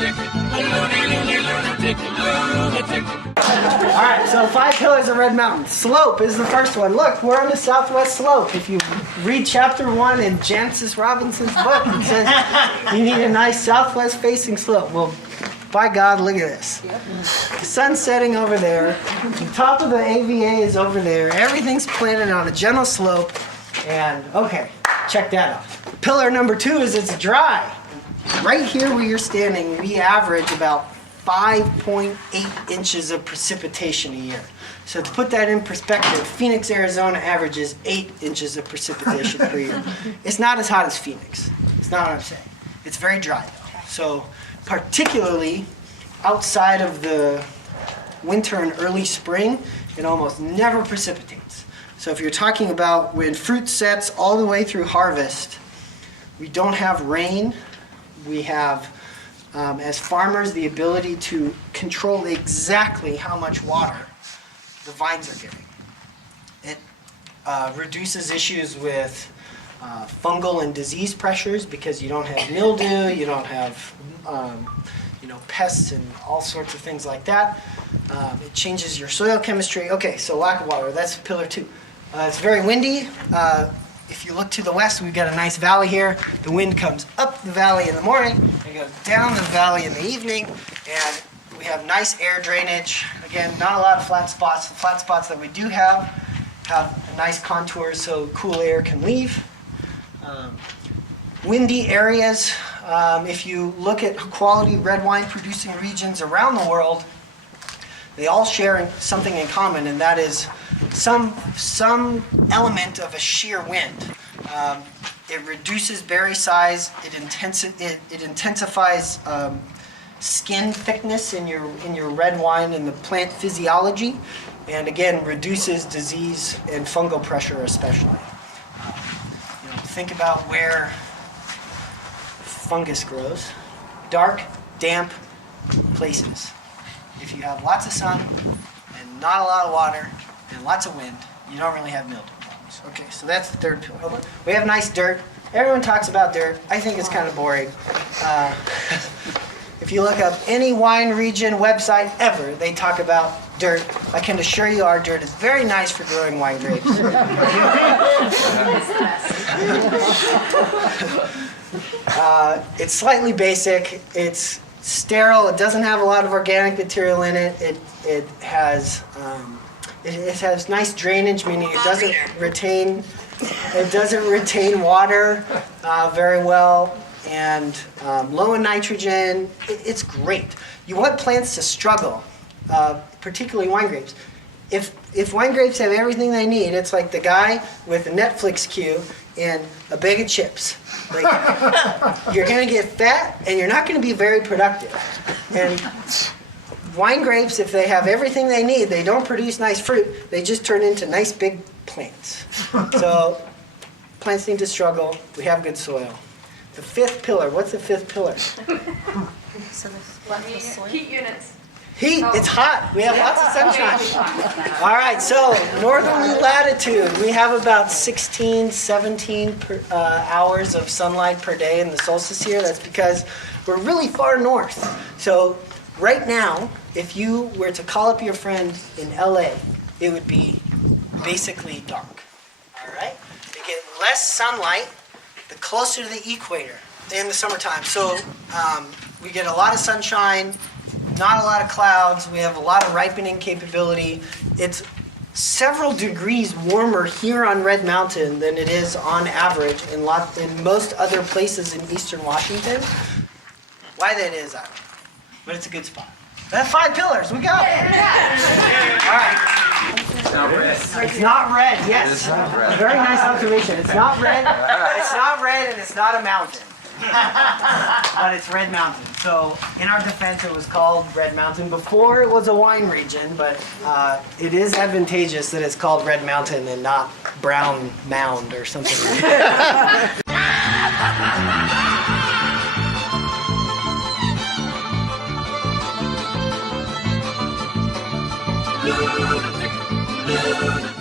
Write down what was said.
All right, so 5 pillars of Red Mountain. Slope is the first one. Look, we're on the southwest slope. If you read chapter 1 in Jancis Robinson's book, it says you need a nice southwest facing slope. Well, by God, look at this. The sun's setting over there. The top of the AVA is over there. Everything's planted on a gentle slope. And, okay, check that out. Pillar number 2 is it's dry. Right here where you're standing, we average about 5.8 inches of precipitation a year. So to put that in perspective, Phoenix, Arizona averages 8 inches of precipitation per year. It's not as hot as Phoenix. It's not what I'm saying. It's very dry though. So particularly outside of the winter and early spring, it almost never precipitates. So if you're talking about when fruit sets all the way through harvest, we don't have rain. We have, as farmers, the ability to control exactly how much water the vines are getting. It reduces issues with fungal and disease pressures because you don't have mildew, you don't have pests and all sorts of things like that. It changes your soil chemistry. Okay, so lack of water, that's pillar 2. It's very windy. If you look to the west, we've got a nice valley here. The wind comes up the valley in the morning and goes down the valley in the evening, and we have nice air drainage. Again, not a lot of flat spots. The flat spots that we do have a nice contour so cool air can leave. Windy areas, if you look at quality red wine producing regions around the world, they all share something in common, and that is some element of a shear wind. It reduces berry size. It intensifies skin thickness in your red wine and the plant physiology, and again reduces disease and fungal pressure especially. Think about where fungus grows: dark, damp places. If you have lots of sun and not a lot of water and lots of wind, you don't really have mildew problems. Okay, so that's the third pillar. We have nice dirt. Everyone talks about dirt. I think it's kind of boring. If you look up any wine region website ever, they talk about dirt. I can assure you our dirt is very nice for growing wine grapes. It's slightly basic. It's sterile. It doesn't have a lot of organic material in it. It has nice drainage, meaning it doesn't retain water very well, and low in nitrogen. It's great. You want plants to struggle, particularly wine grapes. If wine grapes have everything they need, it's like the guy with a Netflix queue and a bag of chips. Like, you're going to get fat and you're not going to be very productive. And wine grapes, if they have everything they need, they don't produce nice fruit. They just turn into nice big plants. So plants need to struggle. We have good soil. The 5th pillar. What's the 5th pillar? Heat units. Heat. It's hot. We have lots of sunshine. All right, so northerly latitude, we have about 16, 17 hours of sunlight per day in the solstice here. That's because we're really far north. So right now, if you were to call up your friend in LA, it would be basically dark. All right? You get less sunlight the closer to the equator in the summertime. So we get a lot of sunshine, not a lot of clouds. We have a lot of ripening capability. It's several degrees warmer here on Red Mountain than it is on average in most other places in eastern Washington. Why that is, I don't know. But it's a good spot. That's 5 pillars. We go. All right. It's not red. It's not red. Yes. It's not red. Very nice observation. It's not red. It's not red, and it's not a mountain. But it's Red Mountain. So in our defense, it was called Red Mountain before it was a wine region, but it is advantageous that it's called Red Mountain and not Brown Mound or something like that. Lunatic.